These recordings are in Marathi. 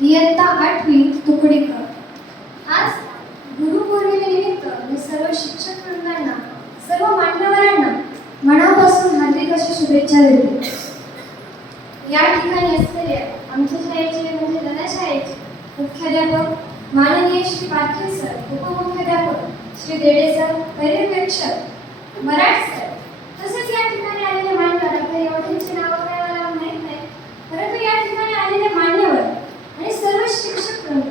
इयत्ता 8वी तुकडीकर. आज गुरुपौर्णिमेनिमित्त मी सर्व शिक्षक वृंदांना, सर्व मान्यवरांना मनापासून हार्दिक अशा शुभेच्छा देते. या ठिकाणी असलेल्या आमच्या शाळेचे म्हणजे लना शाळेचे मुख्याध्यापक माननीय श्री पाटील सर, उपमुख्याध्यापक श्री देडे सर, पर्यवेक्षक मराठ सर, तसेच या ठिकाणी आलेले मान्यवर, आता एवढ्यांची नावं काय मला माहीत नाही, परंतु या ठिकाणी आलेले मान्यवर आणि सर्व शिक्षक वृंद.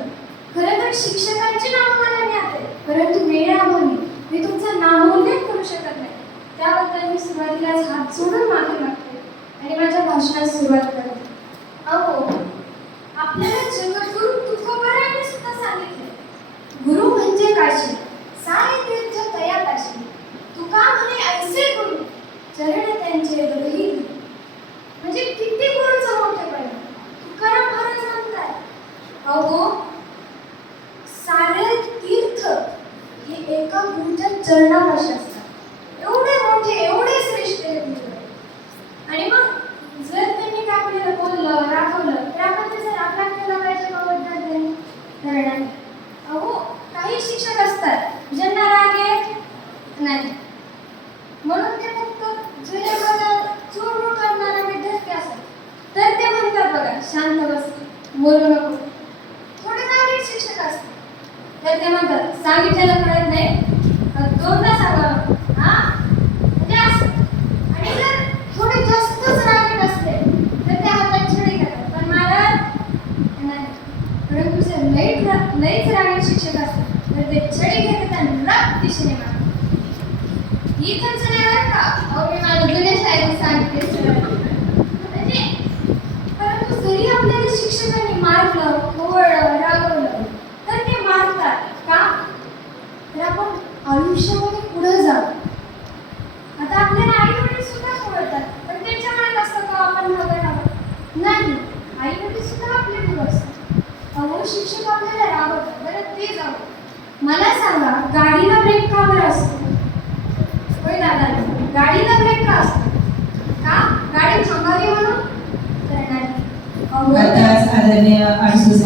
खरं तर शिक्षकांची नावं मला ज्ञात आहे, परंतु वेळेअभावी मी तुमचा नामोल्लेख करू शकत नाही. त्याबद्दल मी सुरुवातीलाच हात जोडून माफी मागते आणि माझ्या भाषणास सुरुवात करते. अहो, आपल्याला जगद्गुरु तुकोबारायांनी सुद्धा सांगितले, गुरु म्हणजे काशी, सारे तीर्थ तया काशी. तुका म्हणे ऐसे गुरु, चरण त्यांचे दरही. म्हणजे किती गुरुचं मोठेपण. तुकाराम महाराज म्हणतात, अहो सारे तीर्थ हे एका गुरुच्या चरणापाशी असतात. एवढे मोठे, एवढे श्रेष्ठ हे गुरु. आणि मग जर त्यांनी काय आपल्याला बोललं, राखवलं, तर आपण त्याचा राग केला पाहिजे का वाटत नाही? तर नाही. अहो, काही शिक्षक असतात ज्यांना राग येत नाही, म्हणून ते फक्त जे एखादा चोर करणारा विद्यार्थी असतात तर ते म्हणतात बघा, शांत बस, बोलू नको. थोडे रागीट शिक्षक असतात तर ते म्हणतात, सांगितलेलं कळत नाही, दोनदा सांगावं. हा म्हणजे असं. आणि जर थोडे जास्तच रागीट असले तर ते हातात छडी घेतात, पण मला नाही. परंतु जर लईच रागीट शिक्षक असतात तर ते छडी घेतात आणि राग दिशेने मारतात. ही त्यांचं नाही बरं का. अहो, मी माझ्या जुन्या शाळेत सांगते सर. म्हणजे परंतु जरी आपल्याला शिक्षकांनी मारलं, ओरडलं, रागवलं तर ते मारतात का? तर आपण आयुष्यामध्ये पुढे जाऊ. आता आपल्याला आई वडील सुद्धा ओरडतात, पण त्यांच्या मनात असतं का आपण मागे राहावं? नाही, आई वडील सुद्धा आपले गुरु असतात. अहो, शिक्षक आपल्याला रागवतात, बरं ते जाऊ. मला सांगा, गाडीला ब्रेक का बरं असतो? होय दादा, गाडीला ब्रेक का असतो? का? गाडी थांबावी म्हणून? तर नाही. आता आदरणीय